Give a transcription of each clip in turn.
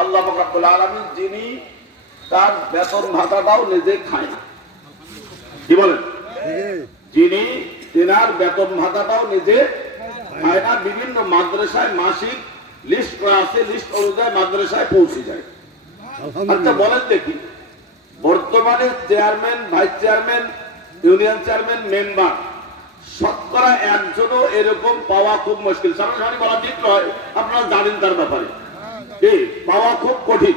আল্লাহ রাব্বুল আলামিন যিনি তার বেতন ভাতাটাও নিজে খায় না। কি বলেন? যিনি তেনার বেতন ভাতাটাও নিজে খায় না বিভিন্ন মাদ্রাসায় মাসিক লিস্ট করা আছে লিস্ট অনুযায়ী মাদ্রাসায় পৌঁছে যায়। আচ্ছা বলেন দেখি। বর্তমানে chairman vice chairman union chairman member শতকরা একজনও এরকম পাওয়া খুব মুশকিল। সামনাসামনি বলা ঠিক নয় আপনারা জানেন তার ব্যাপারে। পাওয়া খুব কঠিন।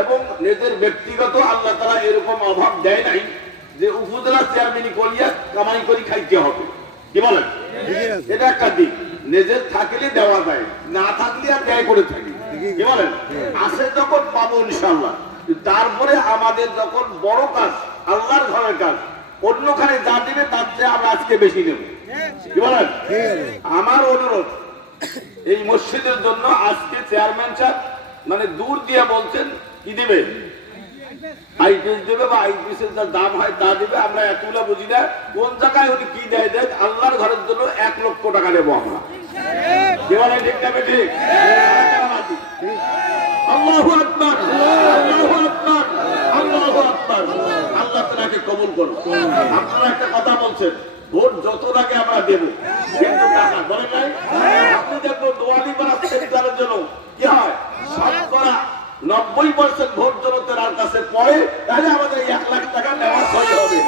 এবং নিজের ব্যক্তিগত আল্লাহ তারা এরকম অভাব দেয় নাই যে উপজেলা চেয়ারম্যানই করিয়া কামাই করি খাইতে হবে। কি বলেন? এটা একটা দিক। নিজের থাকলে দেওয়া যায়, না থাকলে আর ব্যয় করে থাকি। কি বলেন? আছে যখন পাবো ইনশাল্লাহ তারপরে আমাদের যখন বড় কাজ, আল্লাহর ঘরের কাজ, অন্যখানে যা দিবে তার চেয়ে আমরা আজকে বেশি নেব। কি বলেন? আমার অনুরোধ এই মসজিদের জন্য আজকে চেয়ারম্যান সাহেব মানে দূর দিয়ে বলছেন, কি দিবে? দেবে কি দেয় আল্লাহর ঘরের জন্য এক লক্ষ টাকা নেব আমরা। আল্লাহু আল্লাহু কবুল করুন আপনারা একটা কথা বলছেন ভোট যত লাগে আমরা দেব। কিন্তু টাকা নাই? আপনি দেখব দোয়ালি পাড়া সেক্টরের জন্য কি হয়? শতকরা নব্বই পার্সেন্ট ভোট জনতার কাছে পড়ে তাহলে আমাদের এক লাখ টাকা নেওয়া হবে।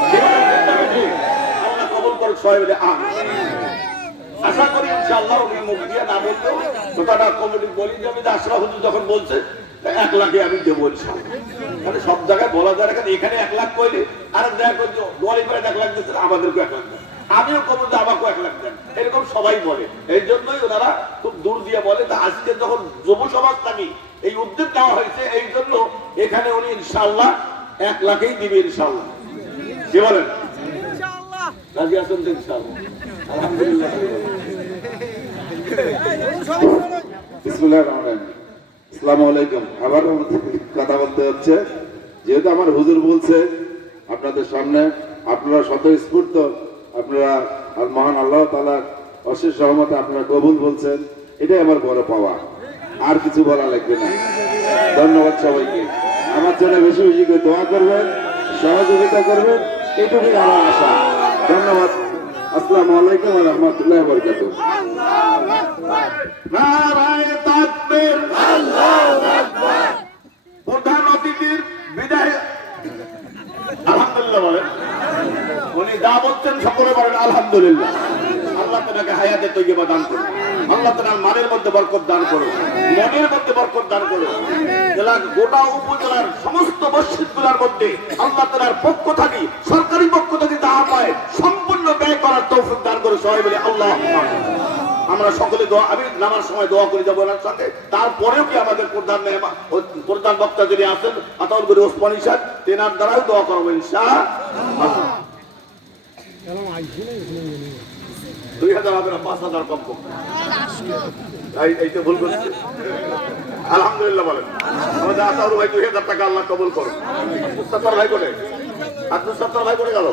আল্লাহ কবুল সবাই মিলে আমিন। আশা করি ইনশাআল্লাহ উনি মুখ দিয়ে না বললেও কথাটা কমিটি বলি যে আমি যে আশরাফ হুজুর যখন বলছে এক লাখে আমি দেবো ইনশাআল্লাহ। মানে সব জায়গায় বলা যায় এখানে এক লাখ কইলে আর দেখা করছ দোয়ারি করে এক লাখ দিচ্ছেন আমাদেরকে এক লাখ দেন আমিও কবর যে আমাকেও এক লাখ দেন। এরকম সবাই বলে। এই জন্যই ওনারা খুব দূর দিয়ে বলে যে আজকে যখন যুব সমাজ থাকি এই উদ্যোগ নেওয়া হয়েছে এই জন্য এখানে উনি ইনশাল্লাহ এক লাখেই দিবে ইনশাআল্লাহ। কি বলেন? রাজি আছেন তো ইনশাআল্লাহ? আলহামদুলিল্লাহ বিসমুল্লাহির রহমানির রহিম। আসসালামু আলাইকুম। আবার কথা বলতে হচ্ছে। যেহেতু আমার হুজুর বলছে আপনাদের সামনে আপনারা স্বতঃস্ফূর্ত আপনারা আর মহান আল্লাহ তাআলার অশেষ রহমতে আপনারা কবুল বলছেন, এটাই আমার বড় পাওয়া। আর কিছু বলা লাগবে না। ধন্যবাদ সবাইকে। আমার জন্য বেশি বেশি করে দোয়া করবেন, সহযোগিতা করবেন, এটুকুই আমার আশা। ধন্যবাদ। আসসালামু আলাইকুম রাহমাতুল্লাহি তাকবীর। প্রধান অতিথির বিদায়। আলহামদুলিল্লাহ উনি যা বলছেন সকলে বলেন, আলহামদুলিল্লাহ। আল্লাহ তাকে হায়াতে তৈবা দান করুন। আল্লাহ তার মানের মধ্যে বরকত দান করুন, মনের মধ্যে বরকত দান করুন। জেলার গোটা উপজেলার সমস্ত মসজিদগুলার মধ্যে আল্লাহ তালার পক্ষ থাকি, সরকারি পক্ষ থেকে যা পায়, সম্পূর্ণ ব্যয় করার তৌফিক দান করে সবাই বলে, আল্লাহ আমরা সকলে দোয়া, আমি নামার সময় দোয়া করে যাব ওনার সাথে। তারপরেও কি আমাদের প্রধান প্রধান বক্তা যিনি আছেন, আতাউল করি ওসমানী সাহেব, তেনার দ্বারাও দোয়া করব ইনশা দুই হাজার হবে না, পাঁচ হাজার কম এই- তো ভুল করছি। আলহামদুলিল্লাহ বলেন। আমাদের আতাউর ভাই দুই হাজার টাকা আল্লাহ কবুল করো মুস্তাফার ভাই করে আব্দুল সত্তর ভাই করে গেল।